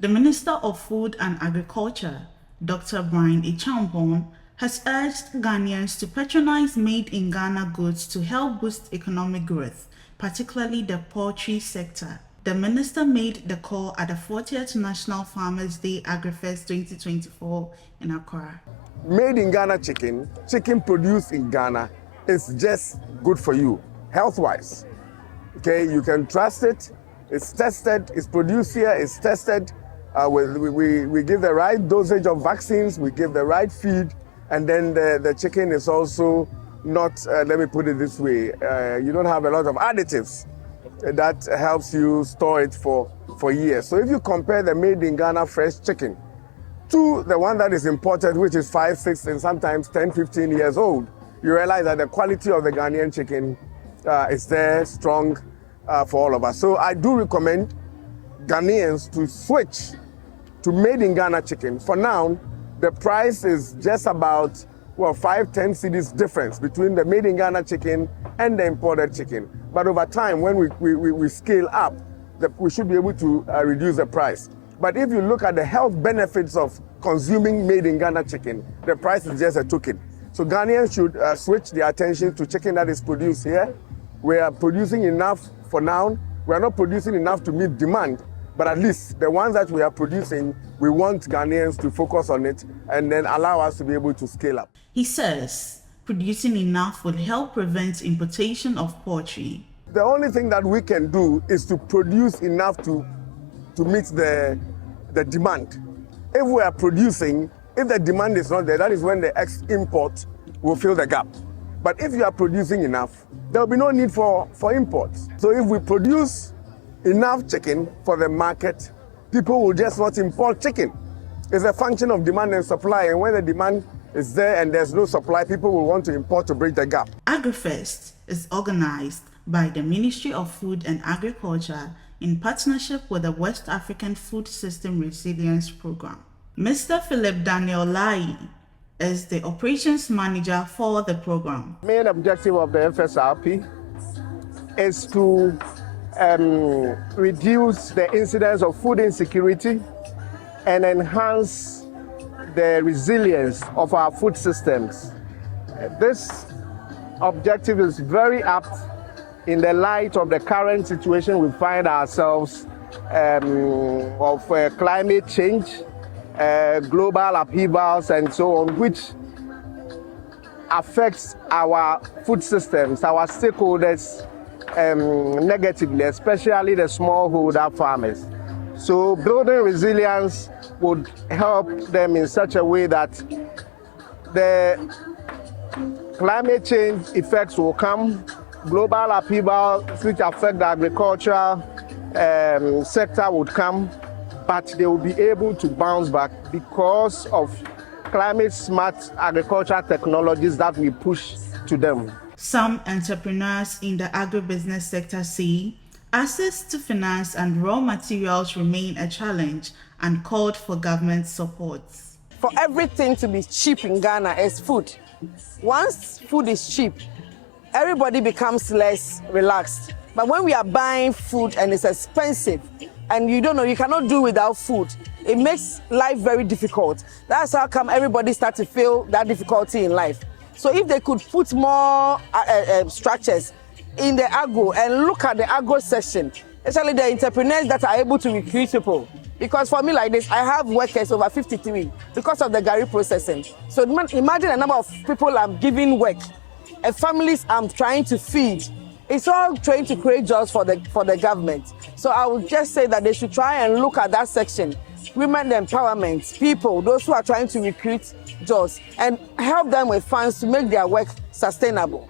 The Minister of Food and Agriculture, Dr. Brian Echampong, has urged Ghanaians to patronize made-in-Ghana goods to help boost economic growth, particularly the poultry sector. The minister made the call at the 40th National Farmers' Day Agrifest 2024 in Accra. Made-in-Ghana chicken produced in Ghana, is just good for you, health-wise. Okay, you can trust it. It's tested. It's produced here. It's tested. We give the right dosage of vaccines. We give the right feed, and then the chicken is also not. Let me put it this way: you don't have a lot of additives that helps you store it for years. So if you compare the made-in-Ghana fresh chicken to the one that is imported, which is 5, 6, and sometimes 10, 15 years old, you realize that the quality of the Ghanaian chicken is there, strong for all of us. So I do recommend Ghanaians to switch to made-in-Ghana chicken. For now, the price is just about 5-10 cedis difference between the made-in-Ghana chicken and the imported chicken. But over time, when we scale up, we should be able to reduce the price. But if you look at the health benefits of consuming made-in-Ghana chicken, the price is just a token. So Ghanaians should switch their attention to chicken that is produced here. We are producing enough for now. We are not producing enough to meet demand, but at least the ones that we are producing, we want Ghanaians to focus on it and then allow us to be able to scale up. He says producing enough would help prevent importation of poultry. The only thing that we can do is to produce enough to meet the demand. If we are producing, if the demand is not there, that is when the import will fill the gap. But if you are producing enough, there will be no need for imports. So if we produce enough chicken for the market, people will just not import chicken. It's a function of demand and supply, and when the demand is there and there's no supply, people will want to import to bridge the gap. Agrifest is organized by the Ministry of Food and Agriculture in partnership with the West African Food System Resilience Program. Mr. Philip Daniel Lai is the operations manager for the program. The main objective of the FSRP is to reduce the incidence of food insecurity and enhance the resilience of our food systems. This objective is very apt in the light of the current situation we find ourselves of climate change, global upheavals and so on, which affects our food systems, our stakeholders negatively, especially the smallholder farmers. So building resilience would help them in such a way that the climate change effects will come, global upheaval which affect the agricultural sector would come, but they will be able to bounce back because of climate-smart agricultural technologies that we push to them. Some entrepreneurs in the agribusiness sector say access to finance and raw materials remain a challenge and called for government support. For everything to be cheap in Ghana is food. Once food is cheap, everybody becomes less relaxed. But when we are buying food and it's expensive, and you don't know, you cannot do without food, it makes life very difficult. That's how come everybody starts to feel that difficulty in life. So if they could put more structures in the agro and look at the agro section, especially the entrepreneurs that are able to recruit people. Because for me like this, I have workers over 53 because of the Gary processing. So imagine the number of people I'm giving work and families I'm trying to feed. It's all trying to create jobs for the government. So I would just say that they should try and look at that section. Women empowerment, people, those who are trying to recruit jobs, and help them with funds to make their work sustainable.